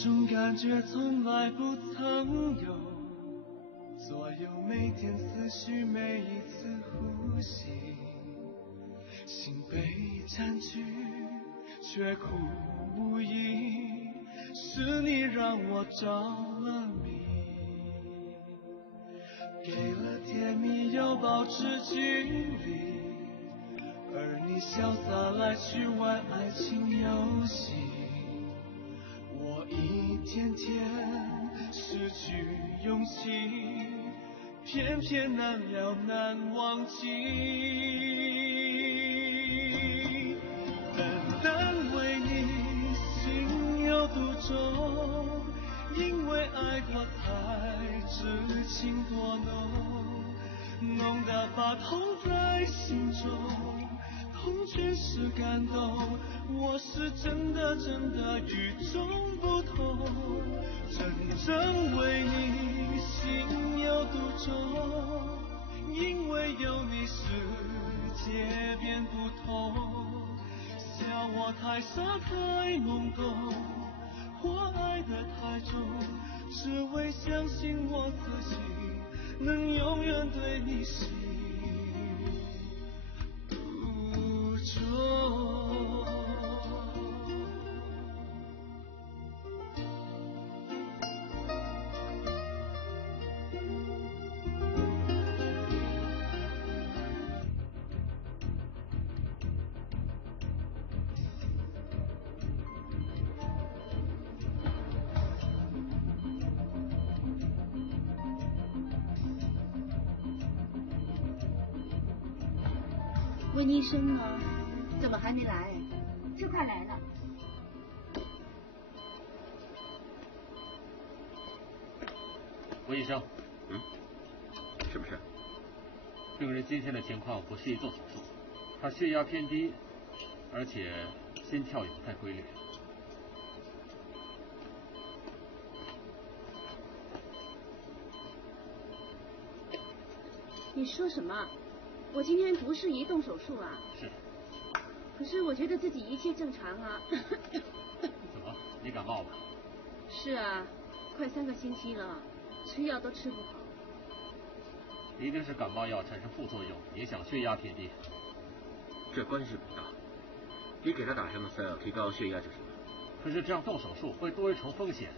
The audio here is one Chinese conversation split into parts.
种感觉从来不曾有，左右每天思绪，每一次呼吸，心被占据却苦无依，是你让我着了迷，给了甜蜜要保持距离，而你潇洒来去玩爱情游戏，我一天天失去勇气，偏偏难了难忘记。单单为你心有独钟，因为爱过才知情多浓，浓得把痛在心中，痛却是感动，我是真的真的与众不同，真正为你心有独钟，因为有你世界变不同，笑我太傻太懵懂，我爱得太重，只为相信我自己能永远对你心独钟。温医生呢？怎么还没来？就快来了。温医生，什么事？病人今天的情况不适宜做手术，他血压偏低，而且心跳也不太规律。你说什么？我今天不适宜动手术啊。是。可是我觉得自己一切正常啊。怎么？你感冒了？是啊，快3个星期了，吃药都吃不好。一定是感冒药产生副作用，影响血压偏低。这关系不大，你给他打什么塞提高血压就行了。可是这样动手术会多一重风险。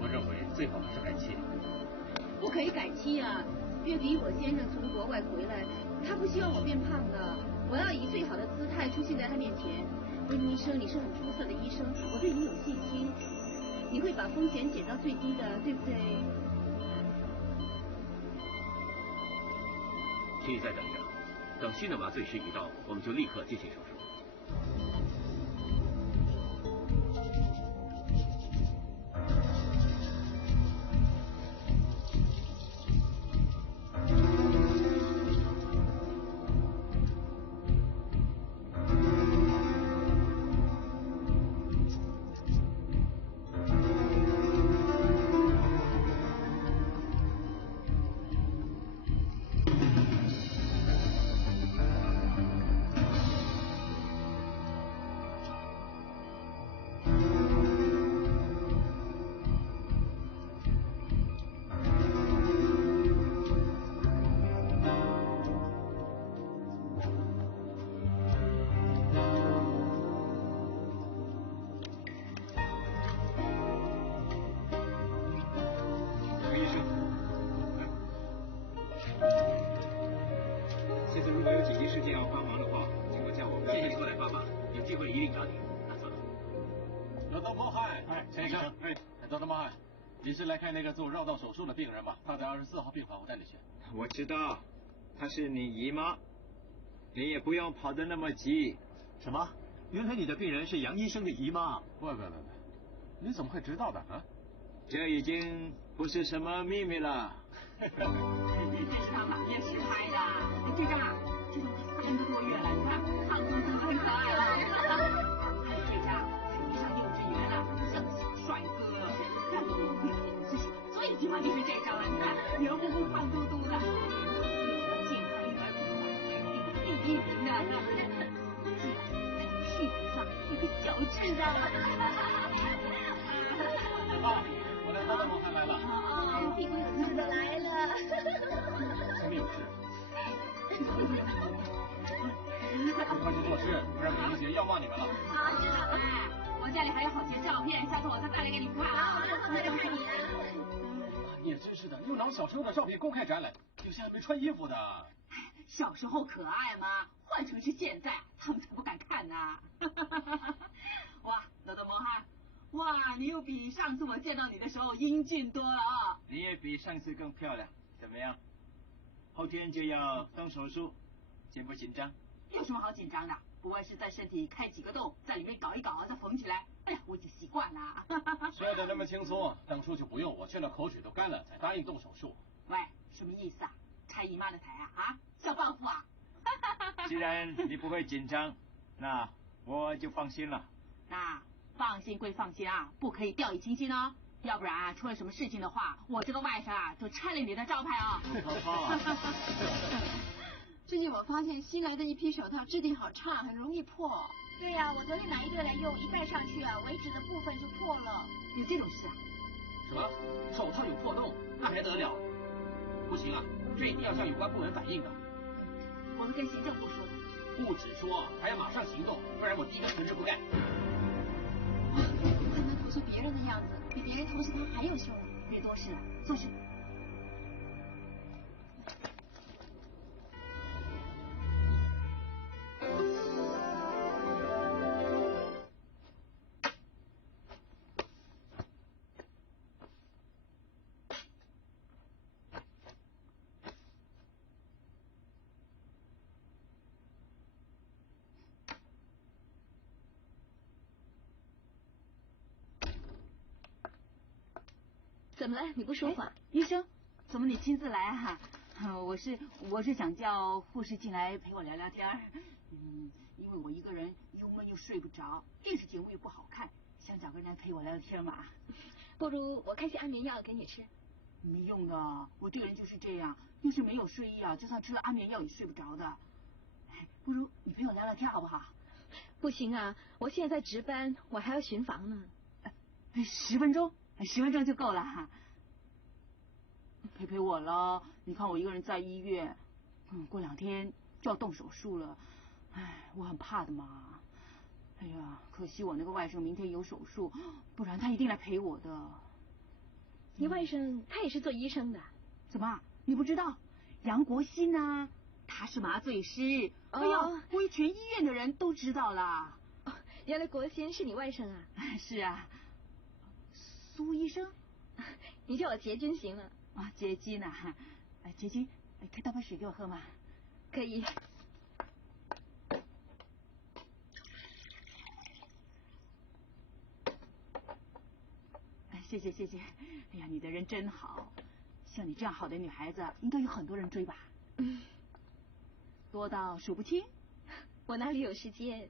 我认为最好还是改期。不可以改期啊！月底我先生从国外回来，他不希望我变胖的，我要以最好的姿态出现在他面前。温医生，你是很出色的医生，我对你有信心，你会把风险减到最低的，对不对？请你再等着，等新的麻醉师一到，我们就立刻进行手术。你是来看那个做绕道手术的病人吗？他在24号病房，我带你去。我知道，她是你姨妈，你也不用跑得那么急。什么？原来你的病人是杨医生的姨妈？不，你怎么会知道的啊？这已经不是什么秘密了。也是他嘛，也是拍的。队长，这都3个多月了，你看胖嘟嘟很可爱了。队长，你上幼稚园了，像帅哥。最喜欢就是这张了，你看圆乎乎胖嘟嘟的，健康150，第1人呢。屁股上有个角质，队长。啊，我的大梦还来了。哦，屁股有事的来了。什么有事？快去做事，不然李同学要骂你们了。啊，知道了。我家里还有好些照片，下次我再带来给你们看啊。我在这看你啊。你也真是的，又拿小时候的照片公开展览，有些还没穿衣服的。小时候可爱嘛，换成是现在，他们才不敢看呢。哇，罗德蒙汉，哇，你又比上次我见到你的时候英俊多了啊！你也比上次更漂亮，怎么样？后天就要动手术，紧不紧张？有什么好紧张的？不过是在身体开几个洞，在里面搞一搞，再缝起来。哎呀，我已经习惯了。说的那么轻松，当初就不用我劝到口水都干了才答应动手术。喂，什么意思啊？拆姨妈的台啊？啊，想报复啊？既然你不会紧张，那我就放心了。那放心归放心啊，不可以掉以轻心哦。要不然啊，出了什么事情的话，我这个外甥啊就拆了你的招牌啊。最近我发现新来的一批手套质地好差，很容易破。对呀，我昨天买一对来用，一戴上去啊，围指的部分就破了。有这种事啊？什么？手套有破洞？那还得了？不行啊，这一定要向有关部门反映的。我们跟行政部说的。不止说，还要马上行动，不然我第一个存着不干。怎么投诉别人的样子，比别人投诉他还要凶啊！别多事了，做事。怎么了？你不舒服啊？医生，怎么你亲自来啊？我是想叫护士进来陪我聊聊天。因为我一个人又闷又睡不着，电视节目又不好看，想找个人来陪我聊聊天嘛。不如我开些安眠药给你吃。没用的，我这个人就是这样，要是没有睡意啊，就算吃了安眠药也睡不着的。不如你陪我聊聊天好不好？不行啊，我现在在值班，我还要巡房呢。10分钟，10分钟就够了哈。陪我了，你看我一个人在医院，过2天就要动手术了，我很怕的嘛。哎呀，可惜我那个外甥明天有手术，不然他一定来陪我的。你外甥他也是做医生的？怎么，你不知道？杨国新啊，他是麻醉师。哎呀，我全医院的人都知道啦。原来国新是你外甥啊？是啊。苏医生，你叫我杰君行了。啊，杰君啊，杰君，可以倒杯水给我喝吗？可以。谢谢。哎呀，你的人真好，像你这样好的女孩子，应该有很多人追吧？多到数不清。我哪里有时间？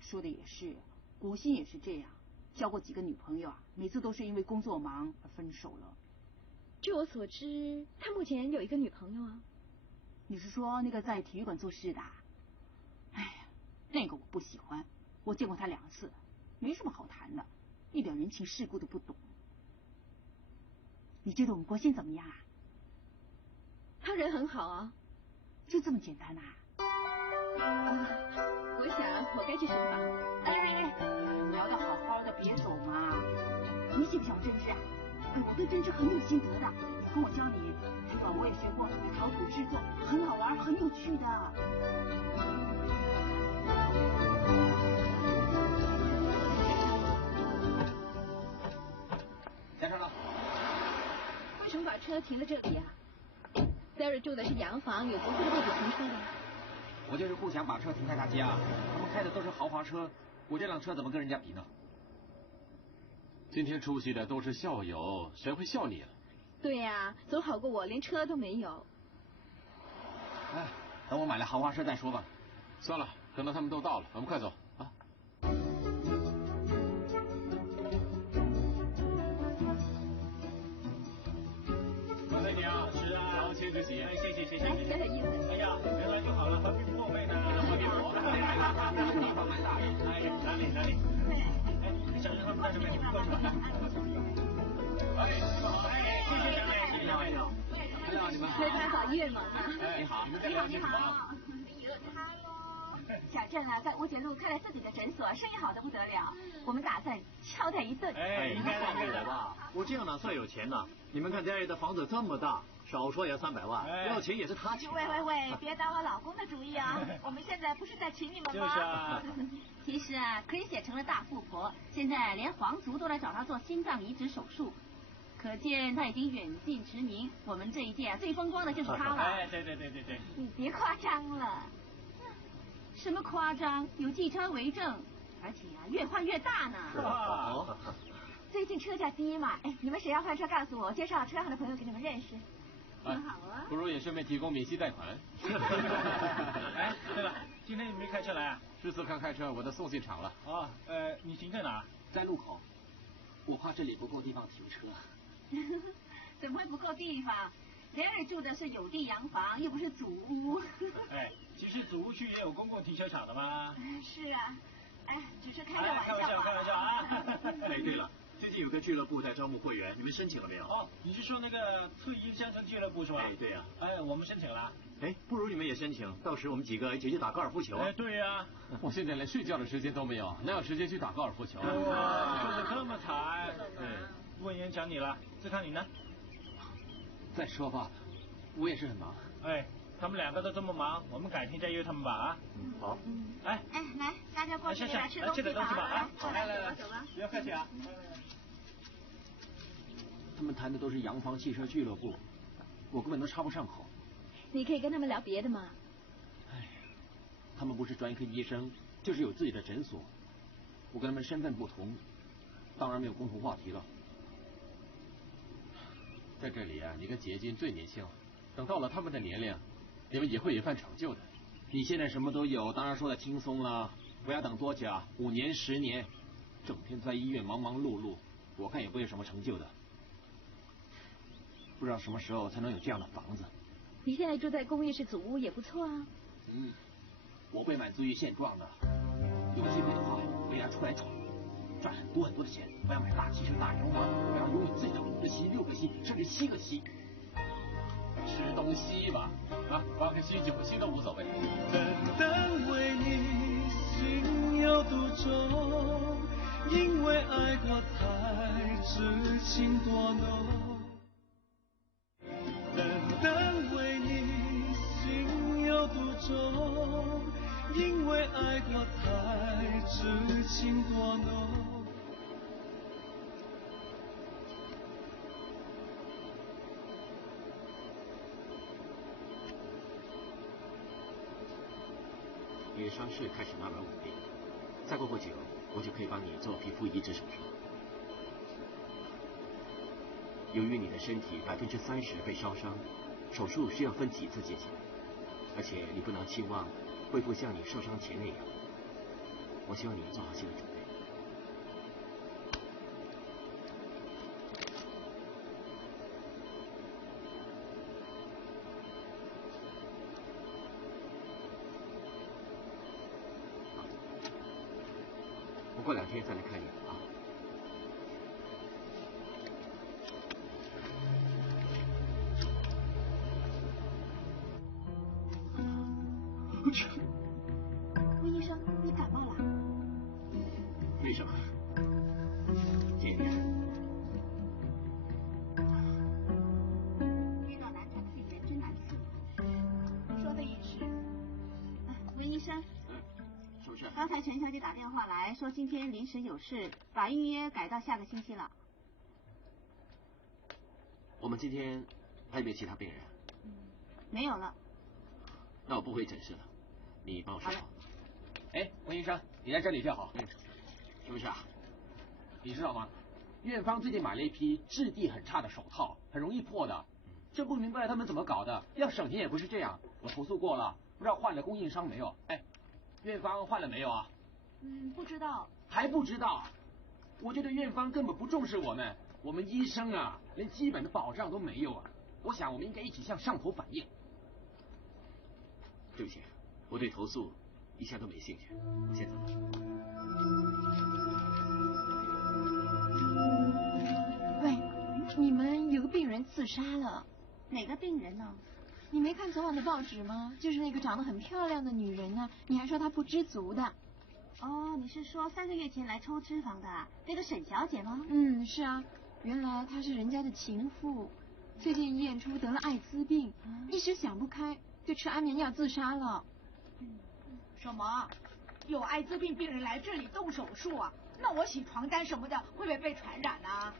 说的也是，国新也是这样。交过几个女朋友啊，每次都是因为工作忙而分手了。据我所知，他目前有一个女朋友啊。你是说那个在体育馆做事的？哎呀，那个我不喜欢，我见过他2次，没什么好谈的，一点人情世故都不懂。你觉得我们国新怎么样啊？他人很好啊。就这么简单啊？我想我该去巡房。聊得好好的，别走嘛。你喜不喜欢针织啊？我对针织很有心得的，以后我教你。这个我也学过陶土制作，很好玩，很有趣的。下车了。为什么把车停在这里呀？Derry住的是洋房，有足够的位置停车的。我就是不想把车停在他家，他们开的都是豪华车，我这辆车怎么跟人家比呢？今天出席的都是校友，谁会笑你啊？对呀，总好过我连车都没有。哎，等我买了豪华车再说吧。算了，等到他们都到了，我们快走啊。恭喜你啊！是啊，高兴之喜。谢谢。来，小意思。哎呀，原来就好了，何必破费呢？我给我。你放蛮大。哎。哪里？哎，小人和大师妹，你们过去吧。哎，你们好，哎，谢谢两位，谢谢两位。你们好。推开好夜嘛。你好，你们在聊些什么？有他喽。小郑啊，在乌节路开了自己的诊所，生意好得不得了。我们打算敲他一顿。哎，应该的吧？我这样哪算有钱呢？你们看家里的房子这么大，少说也要300万，要钱也是他请。喂，别打我老公的主意啊！我们现在不是在请你们吗？就是啊。其实啊，Chris 也成了大富婆，现在连皇族都来找他做心脏移植手术，可见他已经远近驰名。我们这一届最风光的就是他了。哎，对。你别夸张了。什么夸张？有汽车为证，而且啊，越换越大呢。哇。最近车价低嘛，哎，你们谁要换车告诉我，介绍车行的朋友给你们认识。很好啊。不如也顺便提供免息贷款。哎，对了，今天你没开车来啊？是次看开车，我都送进厂了。哦，你停在哪？在路口。我怕这里不够地方停车。怎么会不够地方？Larry 住的是有地洋房，又不是祖屋。哎，其实祖屋区也有公共停车场的嘛。是啊，哎，只是开个玩笑开玩笑啊。哎，对了，最近有个俱乐部在招募会员，你们申请了没有？哦，你是说那个退役乡村俱乐部是吧？哎，对呀。哎，我们申请了。哎，不如你们也申请，到时我们几个一起去打高尔夫球。哎，对呀。我现在连睡觉的时间都没有，哪有时间去打高尔夫球？哇，说的这么惨。对，问演讲你了，志康你呢？再说吧，我也是很忙。哎，他们两个都这么忙，我们改天再约他们吧啊。好。哎，来，大家过去来吃点东西吧啊！来，不要客气啊。他们谈的都是洋房汽车俱乐部，我根本都插不上口。你可以跟他们聊别的嘛。哎，他们不是专科医生，就是有自己的诊所。我跟他们身份不同，当然没有共同话题了。在这里啊，你跟杰金最年轻，等到了他们的年龄，你们也会有一番成就的。你现在什么都有，当然说的轻松了。不要等多久，5年10年，整天在医院忙忙碌碌，我看也不会有什么成就的。不知道什么时候才能有这样的房子。你现在住在公寓式祖屋也不错啊。我会满足于现状的。有机会的话，我也要出来闯，赚很多的钱。我要买大汽车、大洋房，我要拥有自己的5个溪、6个溪，甚至7个溪。吃东西吧，8个溪、9个溪都无所谓。单单为你心有独钟，因为爱过太痴情多浓。单单为你心有独钟，因为爱过太痴情多浓。你的伤势开始慢慢稳定，再过不久，我就可以帮你做皮肤移植手术。由于你的身体30%被烧伤，手术需要分几次进行，而且你不能期望恢复像你受伤前那样。我希望你做好心理准备。我过2天再来看你啊。温医生，你感冒了？没什么。姐，遇到难缠的病人真难伺。说的也是。温医生。什么事？刚才陈小姐打电话来说今天临时有事，把预约改到下个星期了。我们今天还有没有其他病人？没有了。那我不回诊室了，你帮我收好。哎，温医生，你在这里就好。什么事啊？你知道吗？院方最近买了一批质地很差的手套，很容易破的。真不明白他们怎么搞的，要省钱也不是这样。我投诉过了，不知道换了供应商没有？哎，院方换了没有啊？不知道。还不知道？我觉得院方根本不重视我们，我们医生啊，连基本的保障都没有啊。我想我们应该一起向上头反映。对不起，我对投诉一向都没兴趣。我先走了。喂，你们有个病人自杀了。哪个病人呢？你没看昨晚的报纸吗？就是那个长得很漂亮的女人呢，你还说她不知足的。哦，你是说3个月前来抽脂肪的那个沈小姐吗？嗯，是啊，原来她是人家的情妇，最近验出得了艾滋病，一时想不开，就吃安眠药自杀了。什么？有艾滋病病人来这里动手术啊？那我洗床单什么的会不会被传染啊？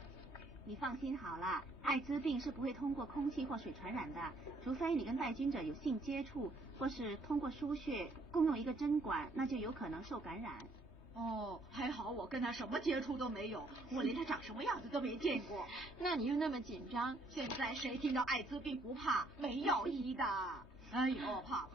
你放心好了，艾滋病是不会通过空气或水传染的，除非你跟带菌者有性接触，或是通过输血共用一个针管，那就有可能受感染。哦，还好我跟他什么接触都没有，我连他长什么样子都没见过。那你又那么紧张？现在谁听到艾滋病不怕？没药医的。哎呦，怕。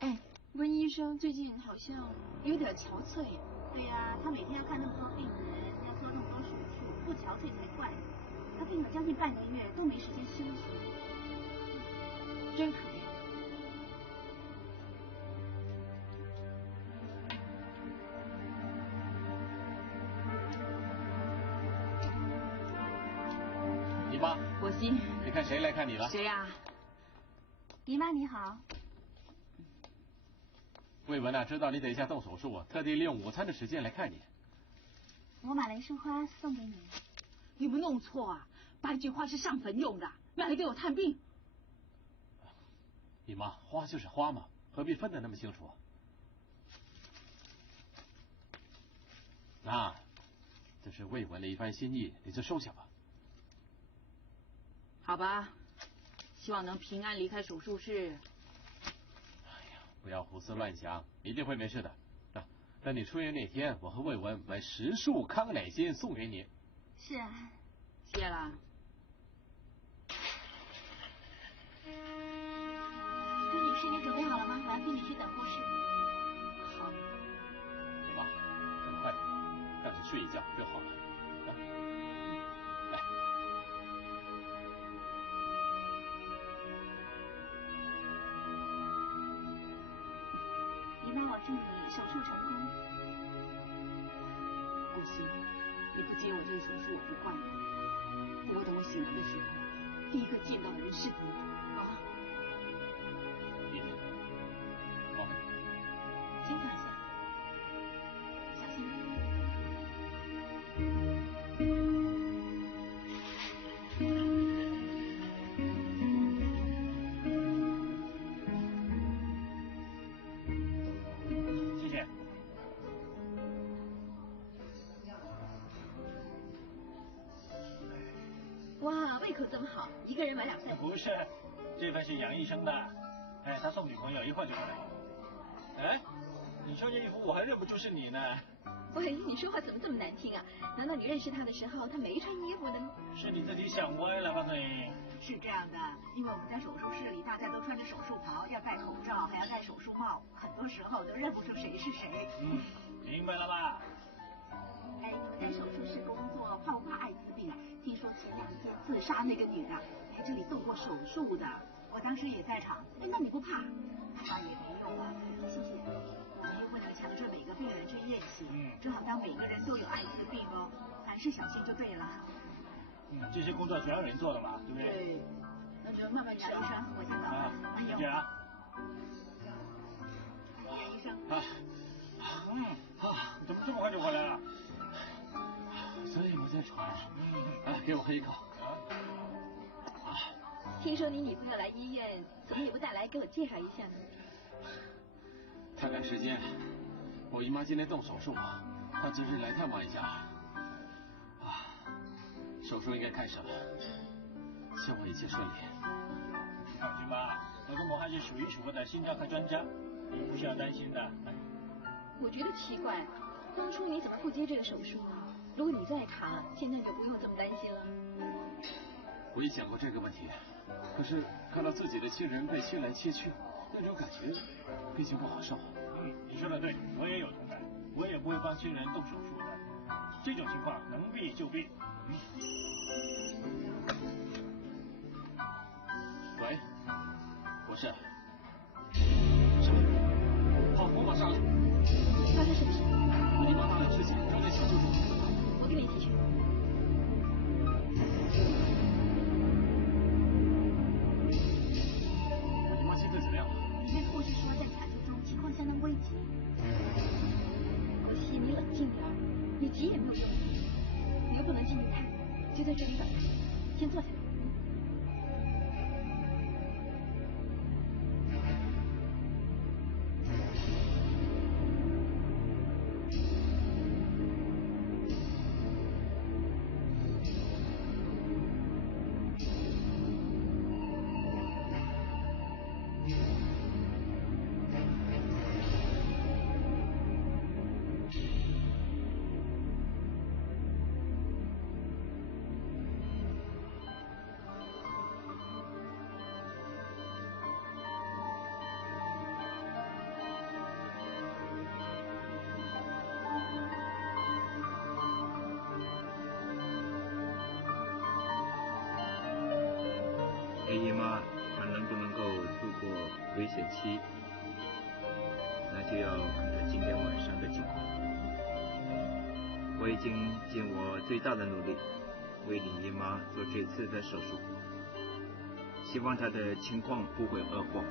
哎，温医生最近好像有点憔悴。对呀，他每天要看那么多病人，要做那么多手术，不憔悴才怪。他病了将近半个月都没时间休息，真可怜。姨妈，国熙，你看谁来看你了？谁呀？姨妈你好。魏文啊，知道你等一下动手术，特地利用午餐的时间来看你。我买了一束花送给你。你们弄错啊，白菊花是上坟用的，买来给我探病。姨妈，花就是花嘛，何必分得那么清楚？那，这是魏文的一番心意，你就收下吧。好吧，希望能平安离开手术室。不要胡思乱想，一定会没事的。等你出院那天，我和魏文买10束康乃馨送给你。是啊。谢了。那女士，你准备好了吗？我要替你去等护士。好。姨妈，快点，让你睡一觉就好了。来。姨妈，我祝你手术成功。国熙，你不接我这个手术我不怪你，不过等我醒来的时候，第一个见到的人是你啊。丽丽，好，先躺下，小心。谢谢。哇，胃口这么好，一个人买2份。不是，这份是杨医生的，哎，他送女朋友一块就可以。哎，你穿这衣服我还认不出是你呢。喂，你说话怎么这么难听啊？难道你认识他的时候他没穿衣服的吗？是你自己想歪了吧你？是这样的，因为我们在手术室里，大家都穿着手术袍，要戴口罩，还要戴手术帽，很多时候都认不出谁是谁。明白了吧？哎，你们在手术室工作，怕不怕艾滋病啊？听说前2天自杀那个女的，来这里动过手术的，我当时也在场。哎，那你不怕？怕也没用啊。谢谢。我们又不能强制每个病人去验血，只好当每个人都有艾滋病哦，凡事小心就对了。这些工作全有人做的嘛，对不对？对，那就慢慢吃啊。医生，我先走了。再见啊。杨医生。怎么这么快就回来了？所以我在床上。给我喝一口。听说你女朋友来医院，怎么也不带来给我介绍一下呢？太赶时间，我姨妈今天动手术，她只是来探望一下。手术应该开始了，希望一切顺利。你放心吧，我的魔还是数一数二的心脏科专家，你不需要担心的。我觉得奇怪，当初你怎么不接这个手术呢？如果你在场，现在就不用这么担心了。我也想过这个问题，可是看到自己的亲人被切来切去，那种感觉毕竟不好受。你说的对，我也有同感，我也不会帮亲人动手术的。这种情况能避就避。喂，博士。就在这里等，先坐下来。姨妈她能不能够度过危险期，那就要看她今天晚上的情况。我已经尽我最大的努力为你姨妈做这次的手术，希望她的情况不会恶化。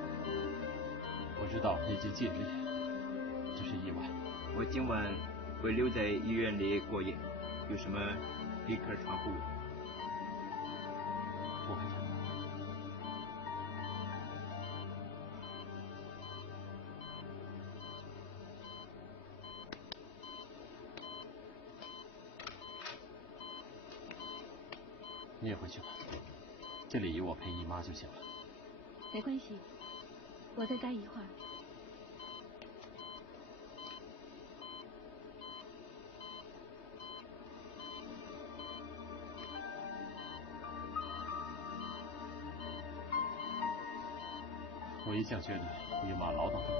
我知道你已经尽力，这是意外。我今晚会留在医院里过夜，有什么立刻传呼我。不会的。你也回去吧，这里有我陪姨妈就行了。没关系，我再待一会儿。我一向觉得姨妈唠叨得多，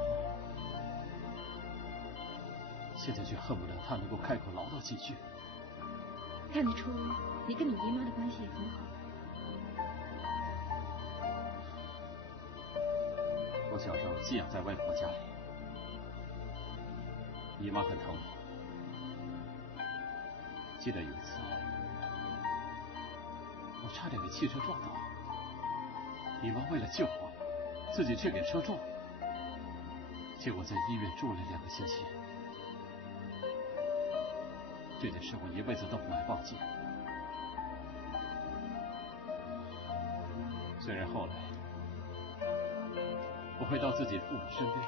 现在却恨不得她能够开口唠叨几句。看得出你跟你姨妈的关系也很好。我小时候寄养在外婆家里，姨妈很疼我。记得有一次，我差点被汽车撞倒，姨妈为了救我，自己却给车撞，结果在医院住了2个星期。这件事我一辈子都不会忘记。虽然后来我回到自己父母身边，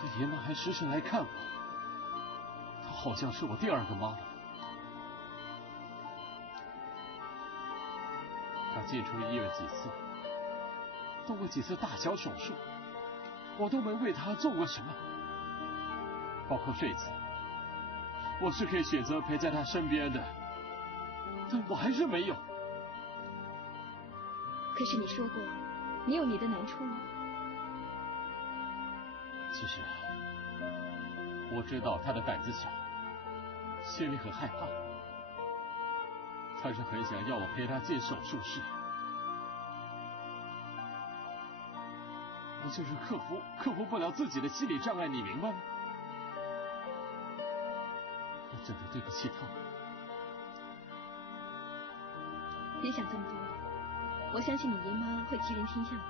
但姨妈还时时来看我，她好像是我第2个妈妈。她进出医院几次，动过几次大小手术，我都没为她做过什么，包括这次。我是可以选择陪在他身边的，但我还是没有。可是你说过，你有你的难处。其实我知道他的胆子小，心里很害怕，他是很想要我陪他进手术室。我就是克服不了自己的心理障碍，你明白吗？我真的对不起他。别想这么多了，我相信你姨妈会吉人天相的。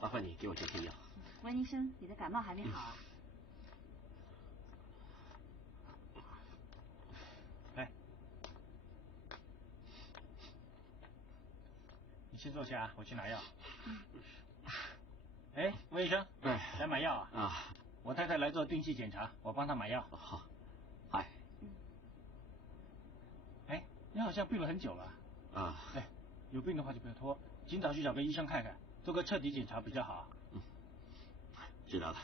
麻烦你给我这些药。温医生，你的感冒还没好啊？来，你先坐下，我去拿药。哎，温医生，来买药啊？啊，我太太来做定期检查，我帮她买药。好，嗨。哎，你好像病了很久了。啊。哎，有病的话就不要拖，尽早去找个医生看看，做个彻底检查比较好。知道了。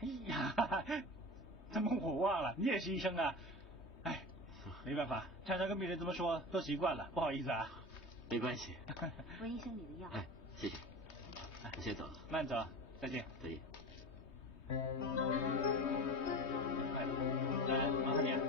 哎呀，怎么我忘了？你也是医生啊？哎，没办法，常常跟病人这么说，都习惯了，不好意思啊。没关系。温医生，你的药。哎，谢谢。我先走了。慢走，再见。再见。哎，麻烦你啊。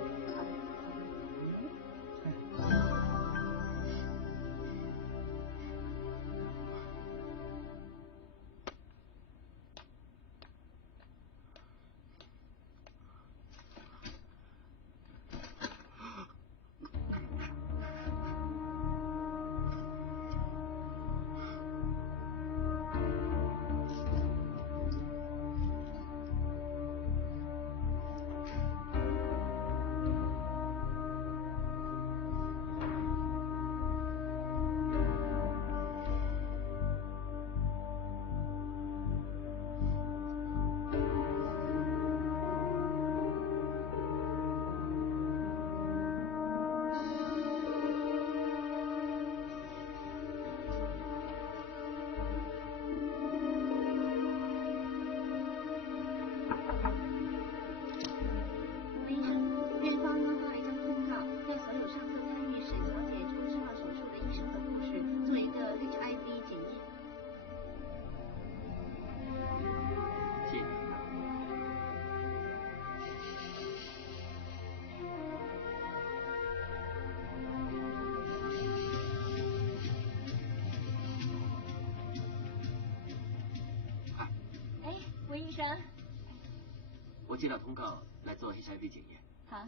我接到通告来做 HIV 检验。好，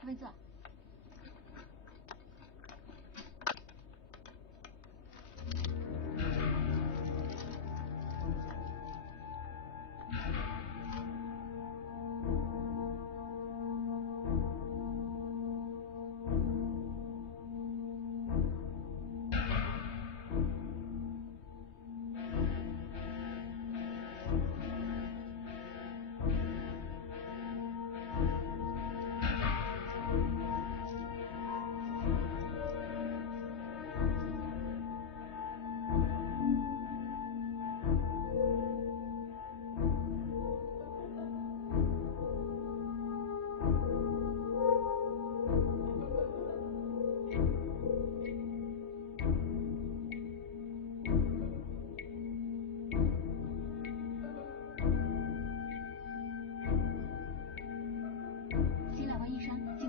这边坐。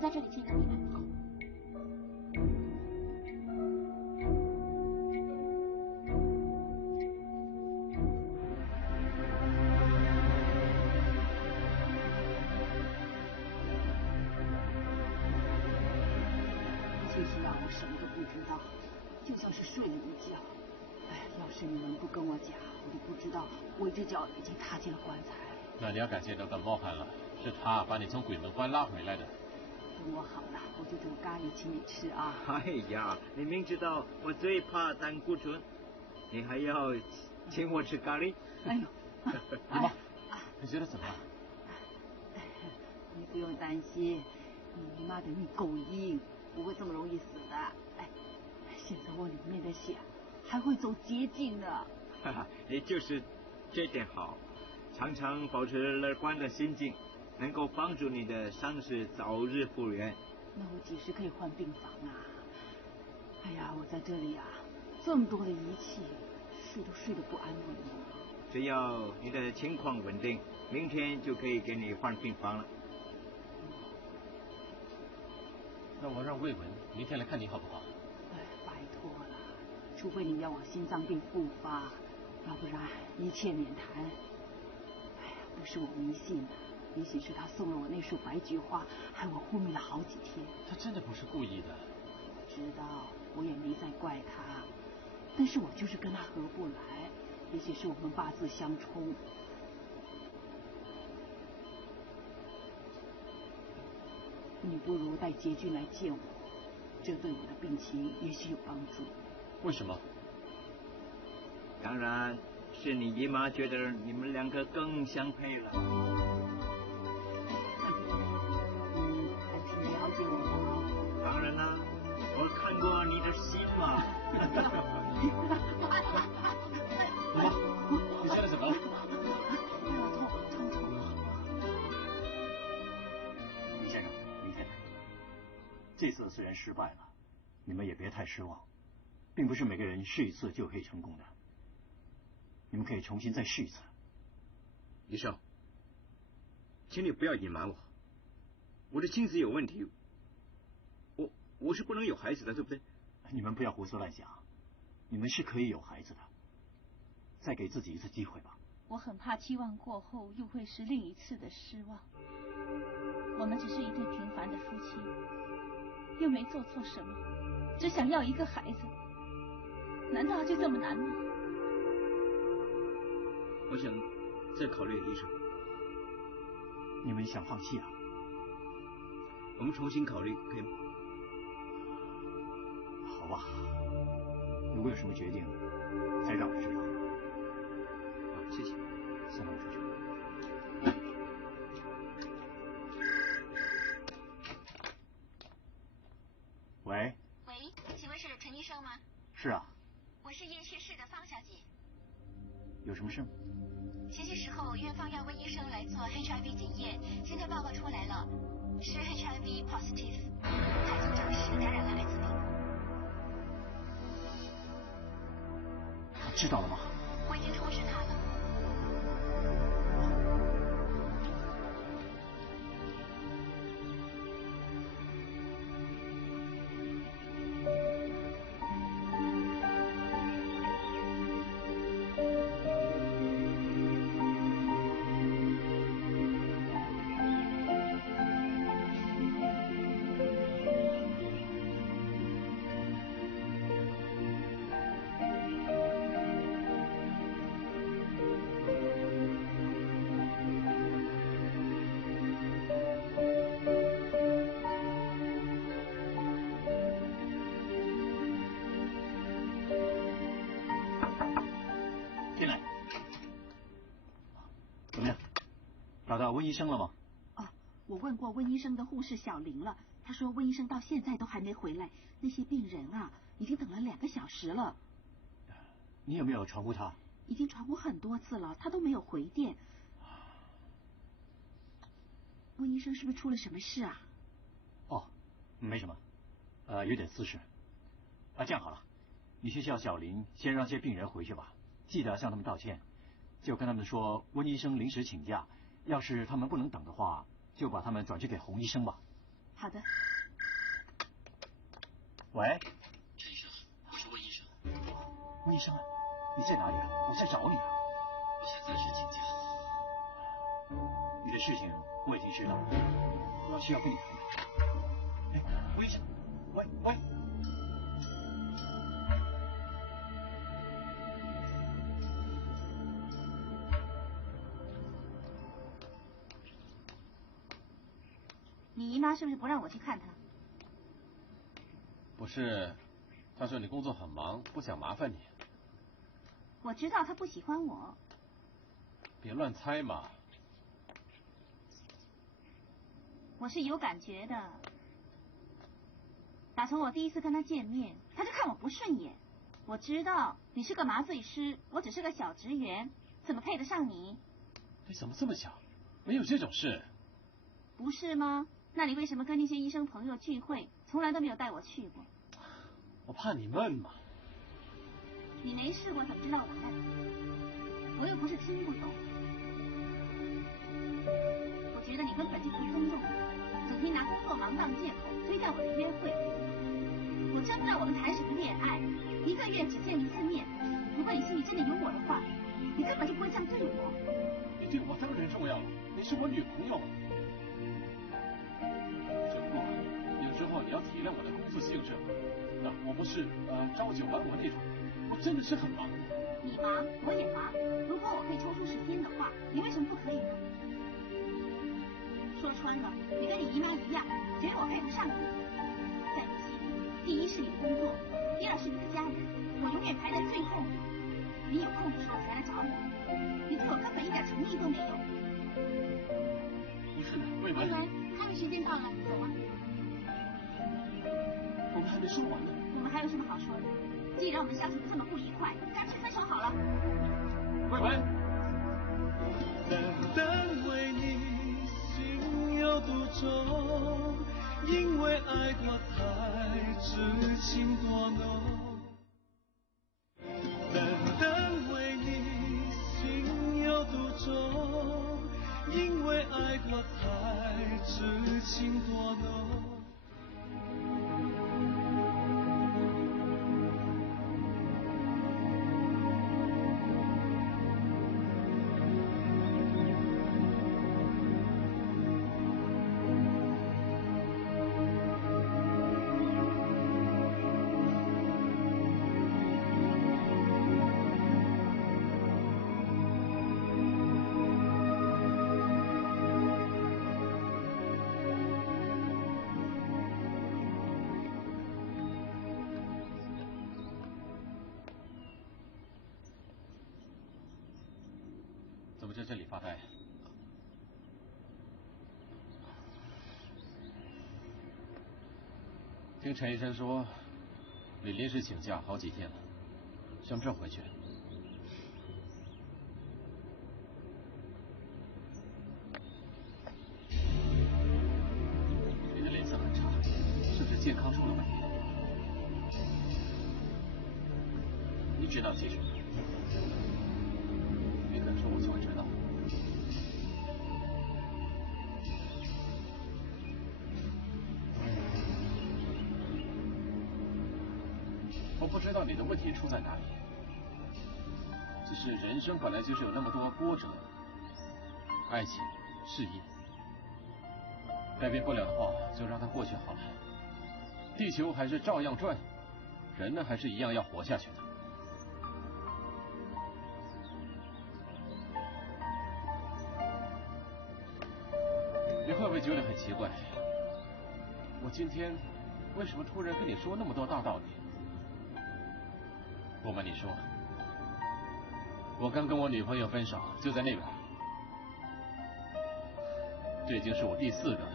在这里接等你们。其实啊，我什么都不知道，就像是睡了一觉。哎，要是你们不跟我讲，我都不知道我一只脚已经踏进了棺材。那你要感谢那个莫汉了，是他把你从鬼门关拉回来的。等我好了，我就煮咖喱请你吃啊！哎呀，你明知道我最怕胆固醇，你还要请我吃咖喱？哎呦，姨妈，你觉得怎么样？你不用担心，你妈的命够硬，不会这么容易死的。哎，现在我里面的血还会走捷径呢。哈哈，也就是这点好，常常保持乐观的心境，能够帮助你的伤势早日复原。那我几时可以换病房啊？哎呀，我在这里啊，这么多的仪器，睡都睡得不安稳。只要你的情况稳定，明天就可以给你换病房了。那我让魏文明天来看你好不好？哎，拜托了，除非你要我心脏病复发，要不然一切免谈。哎呀，不是我迷信，也许是他送了我那束白菊花，害我昏迷了好几天。他真的不是故意的。知道，我也没在怪他，但是我就是跟他合不来，也许是我们八字相冲。你不如带杰军来见我，这对我的病情也许有帮助。为什么？当然是你姨妈觉得你们两个更相配了。你还挺了解我的。当然啦，我看过你的心嘛。妈，你现在怎么了？李先生，李太太，这次虽然失败了，你们也别太失望，并不是每个人试一次就可以成功的。你们可以重新再试一次。医生，请你不要隐瞒我，我的精子有问题，我是不能有孩子的，对不对？你们不要胡思乱想，你们是可以有孩子的，再给自己一次机会吧。我很怕期望过后又会是另一次的失望。我们只是一对平凡的夫妻，又没做错什么，只想要一个孩子，难道就这么难吗？我想再考虑，医生。你们想放弃啊？我们重新考虑，可以吗？好吧，如果有什么决定，再让我知道。好，谢谢。先让我出去。喂。喂，请问是陈医生吗？是啊。我是验血室的方小姐。有什么事？前些时候院方要温医生来做 HIV 检验，现在报告出来了，是 HIV positive， 他已经证实感染了艾滋病。他知道了吗？我已经通知他了。找到温医生了吗？哦，我问过温医生的护士小林了，他说温医生到现在都还没回来，那些病人啊，已经等了2个小时了。你有没有传呼他？已经传呼很多次了，他都没有回电。温医生是不是出了什么事啊？哦，没什么，有点私事。这样好了，你去叫小林先让些病人回去吧，记得向他们道歉，就跟他们说温医生临时请假，要是他们不能等的话，就把他们转去给洪医生吧。好的。喂，陈医生，我是温医生。温医生啊，你在哪里啊？我在找你啊。我想暂时请假。你的事情我已经知道了，我需要跟你谈谈。哎，温医生，喂。你姨妈是不是不让我去看她？不是，她说你工作很忙，不想麻烦你。我知道她不喜欢我。别乱猜嘛。我是有感觉的。打从我第一次跟她见面，她就看我不顺眼。我知道你是个麻醉师，我只是个小职员，怎么配得上你？你怎么这么想？没有这种事。不是吗？那你为什么跟那些医生朋友聚会，从来都没有带我去过？我怕你闷嘛。你没试过怎么知道我闷？我又不是听不懂。我觉得你根本就不尊重我，整天拿工作忙当借口推掉我的约会。我真不知道我们谈什么恋爱，1个月只见1次面。如果你心里真的有我的话，你根本就不会这样对我。你对我当然重要了，你是我女朋友。有时候你要体谅我的工作性质。我不是朝9晚5那种，我真的是很忙。你忙，我也忙。如果我可以抽出时间的话，你为什么不可以呢？说穿了，你跟你姨妈一样，觉得我配不上你。在我心里，第一是你的工作，第二是你的家人，我永远排在最后面。你有空的时候才来找我，你对我根本一点诚意都没有。魏文，他们时间到了，走吧。我们还没说完呢。我们还有什么好说的？既然我们相处的这么不愉快，干脆分手好了。魏文，单单为你心有独钟，因为爱过太痴情多浓。单单为你心有独钟，因为爱过太痴情多浓。怎么在这里发呆？听陈医生说，你临时请假好几天了，什么时候回去？你的脸色很差，是不是健康出了问题？你知道些什么？你敢说我就会知道？我不知道你的问题出在哪里，只是人生本来就是有那么多波折，爱情、事业，改变不了的话，就让它过去好了。地球还是照样转，人呢还是一样要活下去的。你会不会觉得很奇怪？我今天为什么突然跟你说那么多大道理？我问你说，我刚跟我女朋友分手，就在那边。这已经是我第4个了。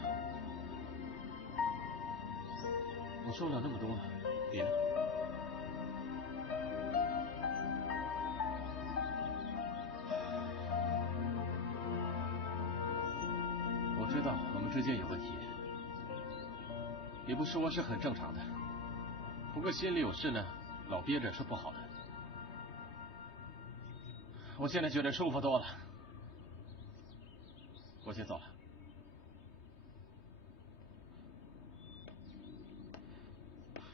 我收了那么多，你呢？我知道我们之间有问题，你不说是很正常的。不过心里有事呢，老憋着是不好的。我现在觉得舒服多了，我先走了。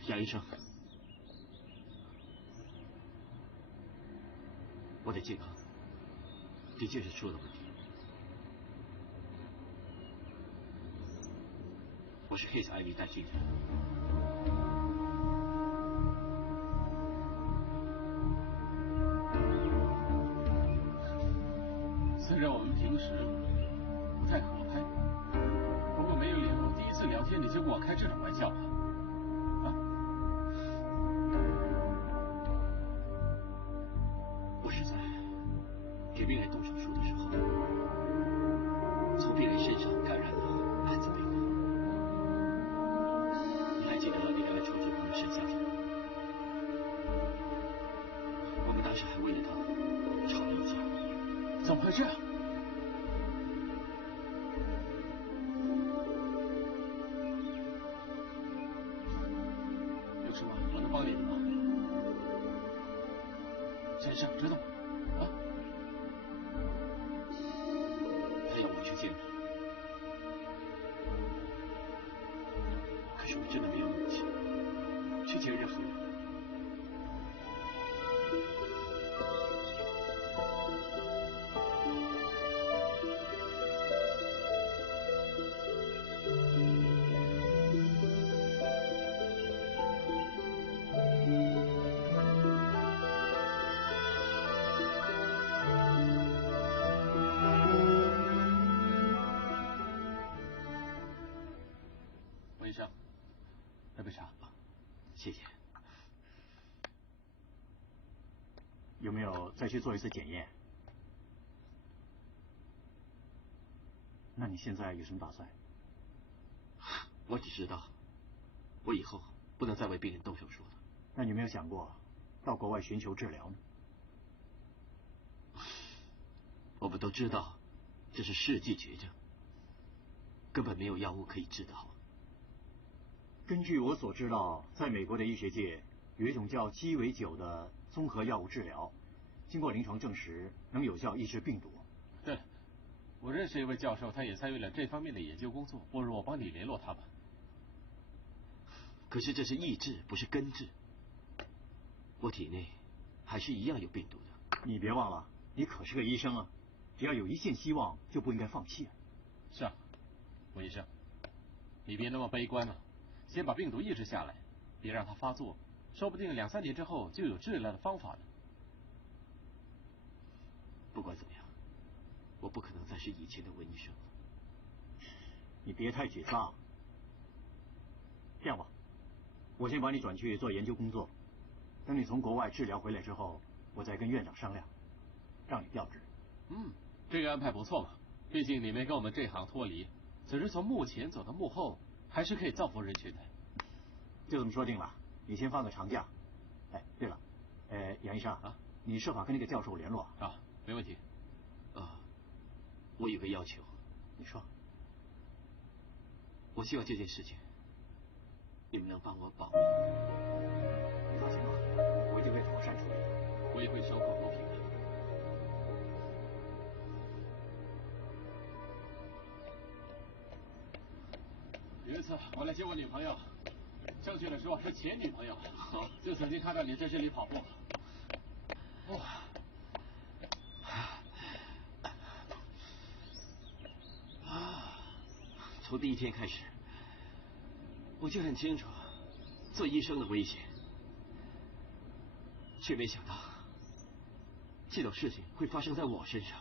杨医生，我的健康的确是出了问题。我是 HIV 带菌者。虽然我们平时不太合拍，不过没有脸，我第一次聊天你就跟我开这种玩笑吧？啊？我是在给病人动手术的时候，从病人身上感染了艾滋病。你还记得那个抽筋后的摄像头？我们当时还为了他吵了一架。怎么回事？有什么我能帮你的吗？先生，知道吗？啊？他要我去见他，可是我真的没有勇气去见任何人。文医生，来杯茶。谢谢。有没有再去做一次检验？那你现在有什么打算？我只知道，我以后不能再为病人动手术了。那你有没有想过到国外寻求治疗呢？我们都知道，这是世纪绝症，根本没有药物可以治疗。根据我所知道，在美国的医学界有一种叫鸡尾酒的综合药物治疗，经过临床证实能有效抑制病毒。对了，我认识一位教授，他也参与了这方面的研究工作，不如我帮你联络他吧。可是这是抑制，不是根治。我体内还是一样有病毒的。你别忘了，你可是个医生啊，只要有一线希望，就不应该放弃啊。是啊，文医生，你别那么悲观了，先把病毒抑制下来，别让它发作，说不定2、3年之后就有治疗的方法了。不管怎么样，我不可能再是以前的文医生了。你别太沮丧。这样吧，我先把你转去做研究工作，等你从国外治疗回来之后，我再跟院长商量，让你调职。这个安排不错嘛，毕竟你没跟我们这行脱离，只是从幕前走到幕后，还是可以造福人群的。就这么说定了，你先放个长假。哎，对了，杨医生啊，你设法跟那个教授联络啊，没问题。我有个要求。你说。我希望这件事情你们能帮我保密。你放心吧，我一定会妥善处理。我也会守口如瓶的。有一次我来接我女朋友，正确的说是前女朋友，就曾经看到你在这里跑步。哇！从第一天开始，我就很清楚做医生的危险，却没想到这种事情会发生在我身上。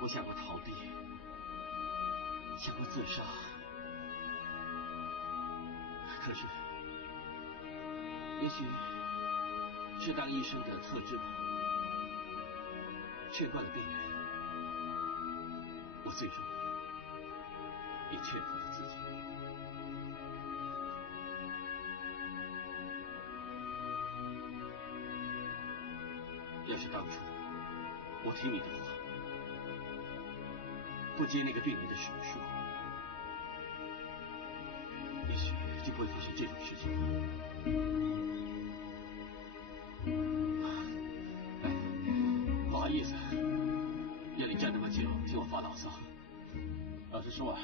我想过逃避，想过自杀，可是也许是当医生的特质吧，劝惯了病人，我最终也劝服了自己。要是当初我听你的话，不接那个病人的手术，也许就不会发生这种事情。不好意思，要你站那么久听我发牢骚。老实说啊，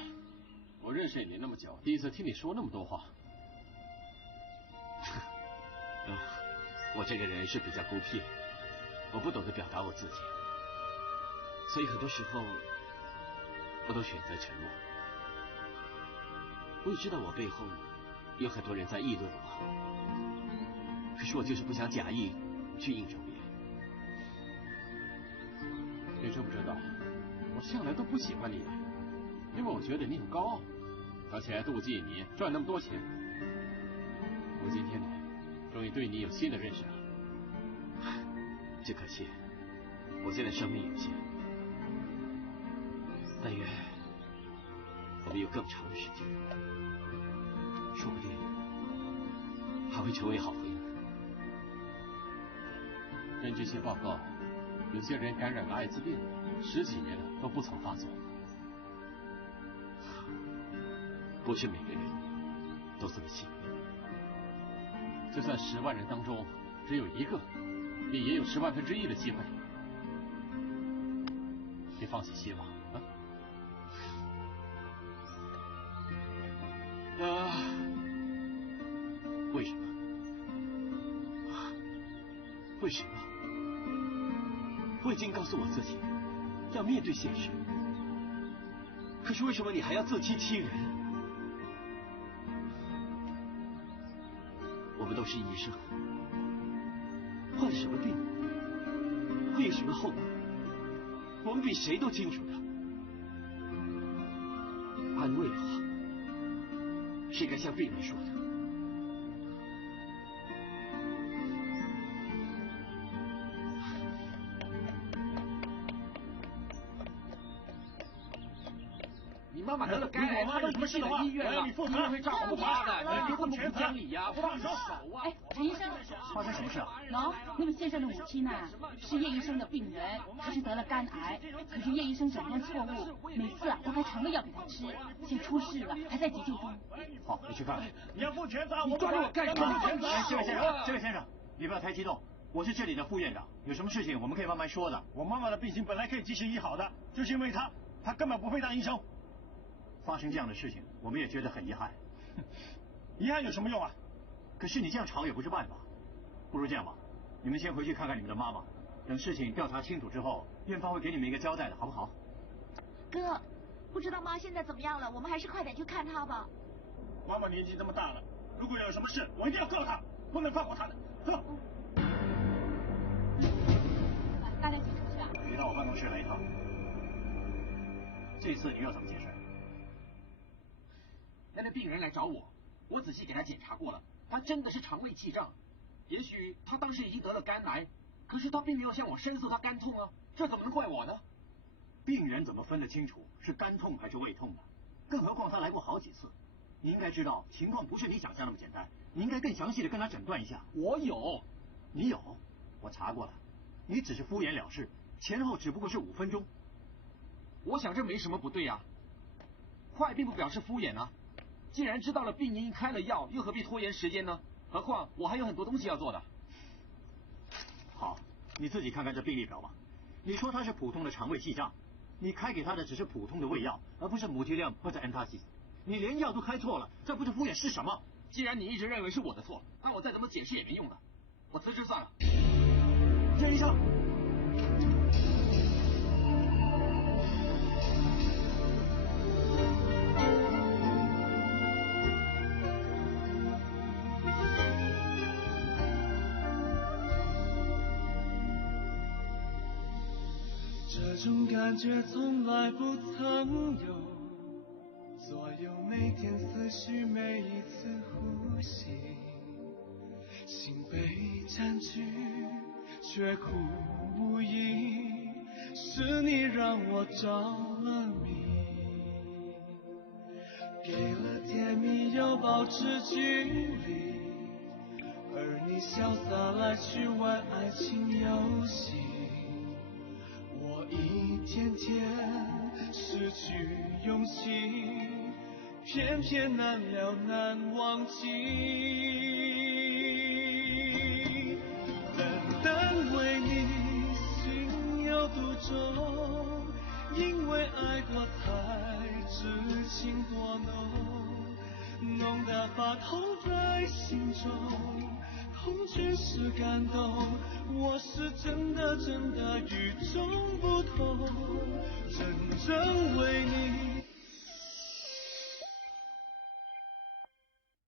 我认识你那么久，第一次听你说那么多话。我这个人是比较孤僻，我不懂得表达我自己，所以很多时候我都选择沉默。我也知道我背后有很多人在议论我，可是我就是不想假意去应酬别人。你知不知道，我向来都不喜欢你，因为我觉得你很高傲，而且还妒忌你赚那么多钱。我今天呢，终于对你有新的认识了。只可惜我现在生命有限，但愿我们有更长的时间，说不定还会成为好朋友。根据一些报告，有些人感染了艾滋病10几年了都不曾发作。不是每个人都这么幸运，就算10万人当中只有1个，你也有10万分之1的机会。别放弃希望啊！为什么？为什么？我已经告诉我自己要面对现实，可是为什么你还要自欺欺人？我们都是医生，患了什么病，会有什么后果，我们比谁都清楚的。安慰的话是应该向病人说的。妈妈得了肝，她都不进了医院了，医院会照顾她的，你别这么不讲理呀！放手啊！哎，陈医生，发生什么事啊？喏，那位先生的母亲呐，是叶医生的病人，她是得了肝癌，可是叶医生诊断错误，每次啊都还成了药给她吃，现在出事了，还在急救中。好，你去看看。你要负全责，你抓着我干什么？这位先生，你不要太激动，我是这里的副院长，有什么事情我们可以慢慢说的。我妈妈的病情本来可以及时医好的，就是因为她根本不会当医生。发生这样的事情，我们也觉得很遗憾。遗憾有什么用啊？可是你这样吵也不是办法。不如这样吧，你们先回去看看你们的妈妈，等事情调查清楚之后，院方会给你们一个交代的，好不好？哥，不知道妈现在怎么样了，我们还是快点去看她吧。妈妈年纪这么大了，如果有什么事，我一定要告她，不能放过她的。走。大家一起出去啊！你到我办公室来一趟。这次你要怎么解释？那病人来找我，我仔细给他检查过了，他真的是肠胃气胀。也许他当时已经得了肝癌，可是他并没有向我申诉他肝痛啊，这怎么能怪我呢？病人怎么分得清楚是肝痛还是胃痛呢？更何况他来过好几次，你应该知道情况不是你想象那么简单，你应该更详细的跟他诊断一下。我有，你有，我查过了，你只是敷衍了事，前后只不过是5分钟。我想这没什么不对啊，快并不表示敷衍啊。既然知道了病因，开了药，又何必拖延时间呢？何况我还有很多东西要做的。好，你自己看看这病历表吧。你说他是普通的肠胃气胀，你开给他的只是普通的胃药，而不是母体量或者 antacid。你连药都开错了，这不是敷衍是什么？既然你一直认为是我的错，那我再怎么解释也没用了，我辞职算了。叶医生。这种感觉从来不曾有，左右每天思绪，每一次呼吸，心被占据，却苦无依，是你让我着了迷，给了甜蜜又保持距离，而你潇洒来去玩爱情游戏，我一天天失去勇气，偏偏难了难忘记。单单为你心有独钟，因为爱过才知情多浓，浓得把痛在心中，痛全是感动。我是真的与众不同，真正